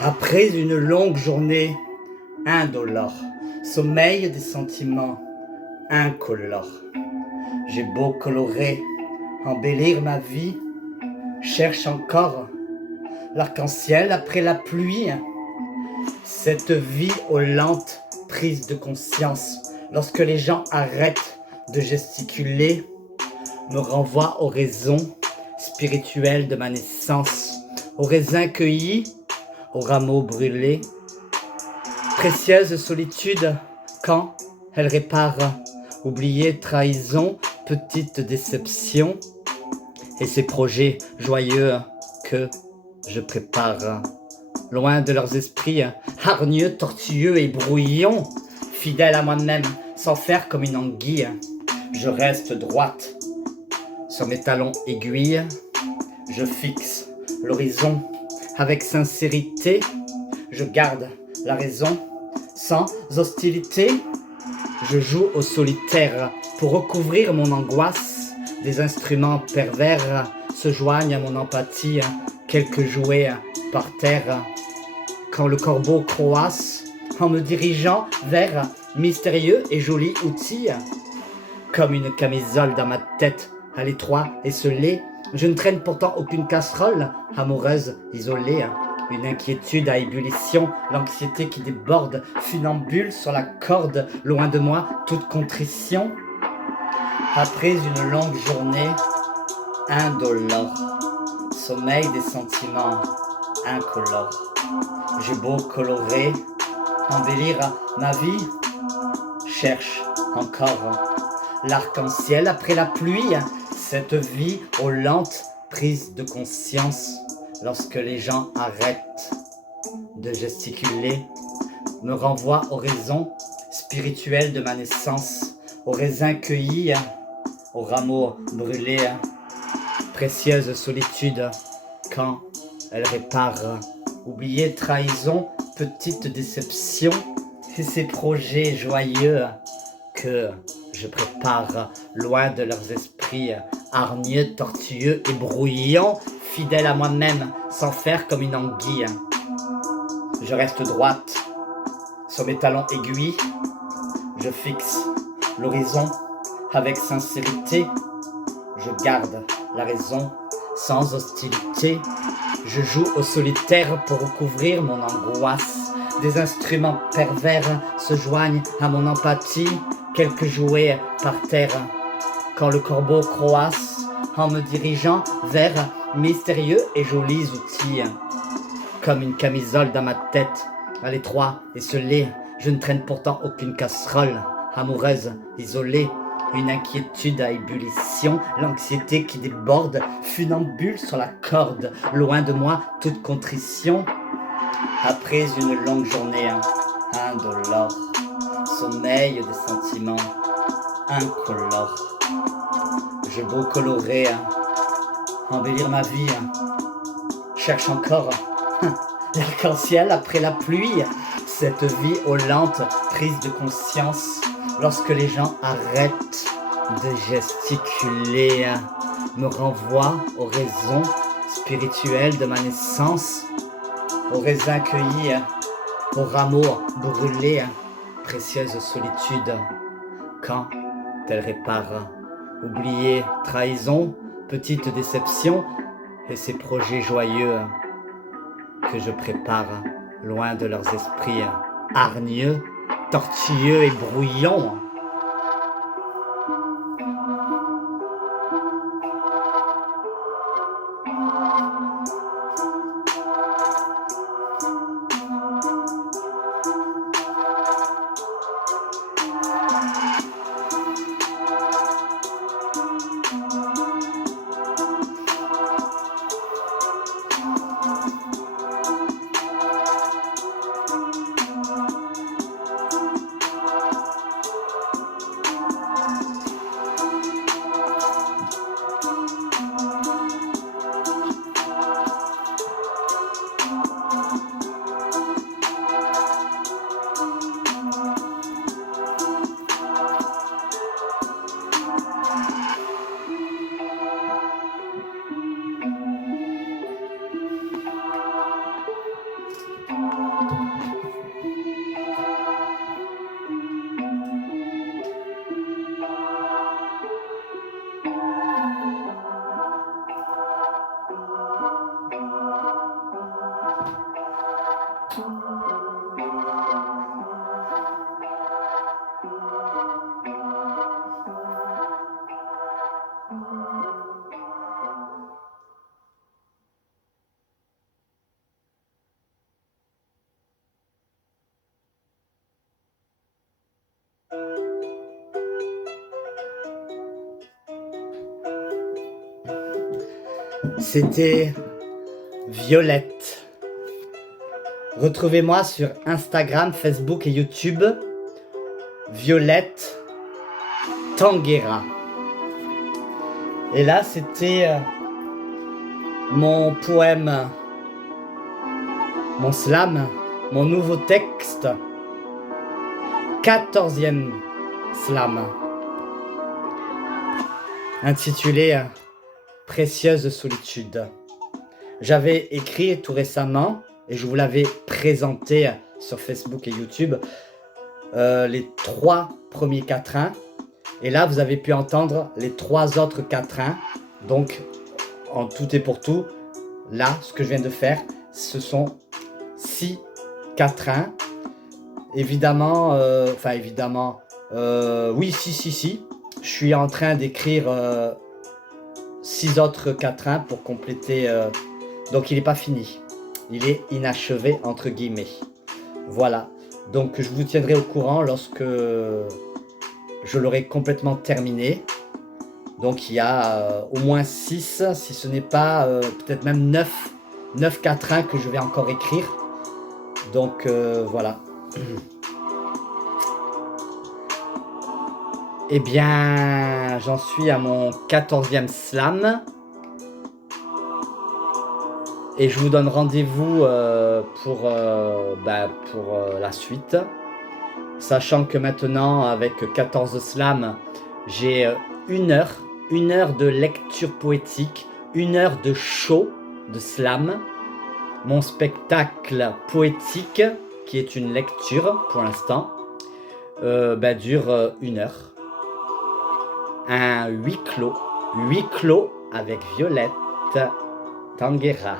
Après une longue journée indolore, sommeil des sentiments incolores. J'ai beau colorer, embellir ma vie, cherche encore l'arc-en-ciel après la pluie. Cette vie aux lentes prises de conscience, lorsque les gens arrêtent de gesticuler, me renvoie aux raisons spirituelles de ma naissance, aux raisins cueillis, aux rameaux brûlés. Précieuse solitude, quand elle répare, oubliée trahison, petite déception, et ces projets joyeux que je prépare. Loin de leurs esprits, hargneux, tortueux et brouillons, fidèle à moi-même, sans faire comme une anguille, je reste droite. Sur mes talons aiguilles, je fixe l'horizon avec sincérité, je garde la raison sans hostilité. Je joue au solitaire pour recouvrir mon angoisse. Des instruments pervers se joignent à mon empathie, quelques jouets par terre. Quand le corbeau croasse en me dirigeant vers mystérieux et joli outil, comme une camisole dans ma tête à l'étroit et scellée, je ne traîne pourtant aucune casserole, amoureuse, isolée. Une inquiétude à ébullition, l'anxiété qui déborde, funambule sur la corde, loin de moi toute contrition. Après une longue journée indolore, sommeil des sentiments incolores. J'ai beau colorer, embellir ma vie, cherche encore l'arc-en-ciel après la pluie, cette vie aux lentes prises de conscience, lorsque les gens arrêtent de gesticuler, me renvoie aux raisons spirituelles de ma naissance, aux raisins cueillis, aux rameaux brûlés. Précieuse solitude, quand elle répare, oubliée trahison, petite déception, et ces projets joyeux que je prépare, loin de leurs esprits hargneux, tortueux et brouillons, fidèle à moi-même, sans faire comme une anguille. Je reste droite, sur mes talons aiguilles, je fixe l'horizon avec sincérité, je garde la raison sans hostilité, je joue au solitaire pour recouvrir mon angoisse. Des instruments pervers se joignent à mon empathie, quelques jouets par terre. Quand le corbeau croasse en me dirigeant vers mystérieux et jolis outils, comme une camisole dans ma tête, à l'étroit et scellé, je ne traîne pourtant aucune casserole, amoureuse, isolée. Une inquiétude à ébullition, l'anxiété qui déborde, funambule sur la corde, loin de moi toute contrition. Après une longue journée indolore, sommeil des sentiments incolores. J'ai beau colorer, embellir ma vie, cherche encore l'arc-en-ciel après la pluie, cette vie aux lentes prises de conscience, lorsque les gens arrêtent de gesticuler, me renvoie aux raisons spirituelles de ma naissance, aux raisins cueillis, aux rameaux brûlés. Précieuse solitude, quand elle répare, oubliée trahison, petite déception, et ces projets joyeux que je prépare, loin de leurs esprits hargneux, tortueux et brouillons. C'était Violette. Retrouvez-moi sur Instagram, Facebook et YouTube. Violette Tanguera. Et là, c'était mon poème, mon slam, mon nouveau texte, 14e slam, intitulé Précieuse solitude. J'avais écrit tout récemment, et je vous l'avais présenté sur Facebook et YouTube, les 3 premiers quatrains. Et là, vous avez pu entendre les 3 autres quatrains. Donc, en tout et pour tout, là, ce que je viens de faire, ce sont 6 quatrains. Évidemment, oui, si. Je suis en train d'écrire 6 autres quatrains pour compléter. Donc, il n'est pas fini. Il est inachevé, entre guillemets. Voilà. Donc, je vous tiendrai au courant lorsque je l'aurai complètement terminé. Donc, il y a au moins 6, si ce n'est pas peut-être même 9 quatrains que je vais encore écrire. Donc, voilà. Eh bien, j'en suis à mon 14e slam. Et je vous donne rendez-vous pour la suite. Sachant que maintenant, avec 14 slams, j'ai 1 heure de lecture poétique, 1 heure de show de slam. Mon spectacle poétique, qui est une lecture pour l'instant, dure 1 heure. Un huis clos avec Violette Tanguera.